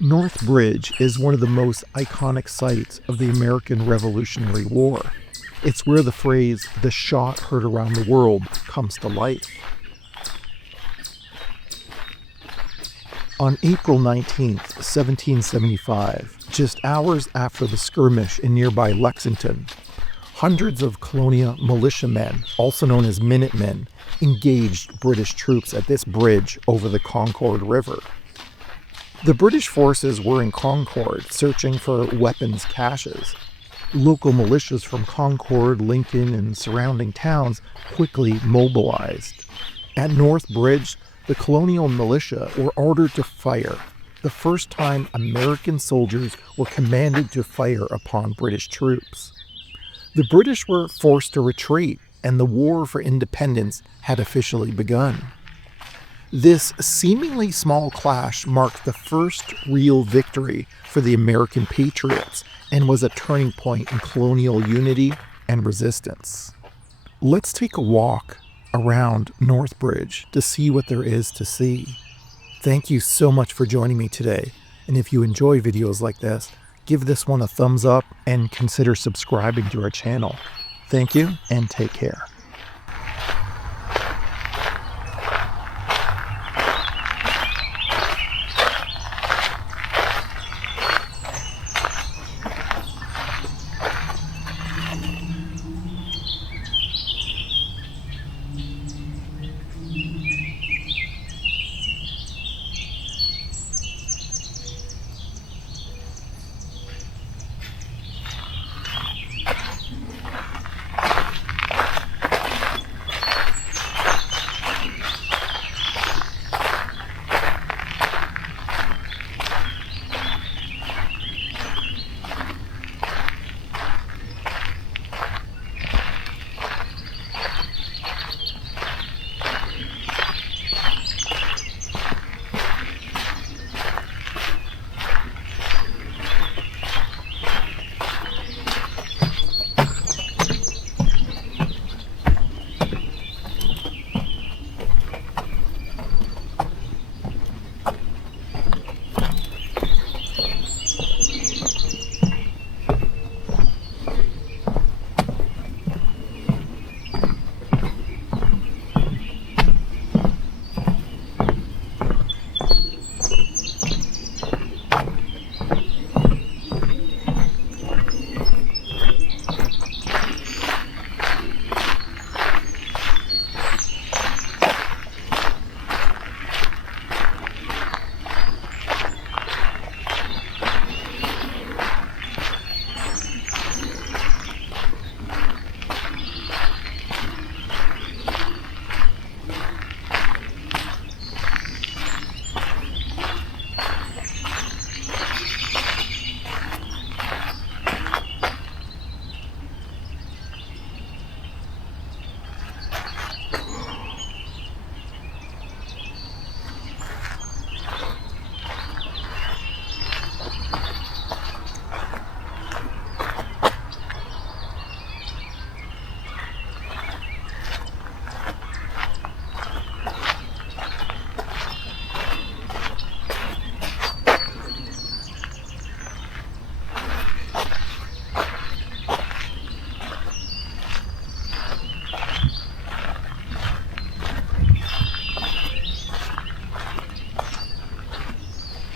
North Bridge is one of the most iconic sites of the American Revolutionary War. It's where the phrase, "the shot heard around the world," comes to life. On April 19th, 1775, just hours after the skirmish in nearby Lexington, hundreds of colonial militiamen, also known as Minutemen, engaged British troops at this bridge over the Concord River. The British forces were in Concord searching for weapons caches. Local militias from Concord, Lincoln, and surrounding towns quickly mobilized. At North Bridge, the colonial militia were ordered to fire, the first time American soldiers were commanded to fire upon British troops. The British were forced to retreat, and the war for independence had officially begun. This seemingly small clash marked the first real victory for the American patriots and was a turning point in colonial unity and resistance. Let's take a walk around North Bridge to see what there is to see. Thank you so much for joining me today, and if you enjoy videos like this, give this one a thumbs up and consider subscribing to our channel. Thank you and take care.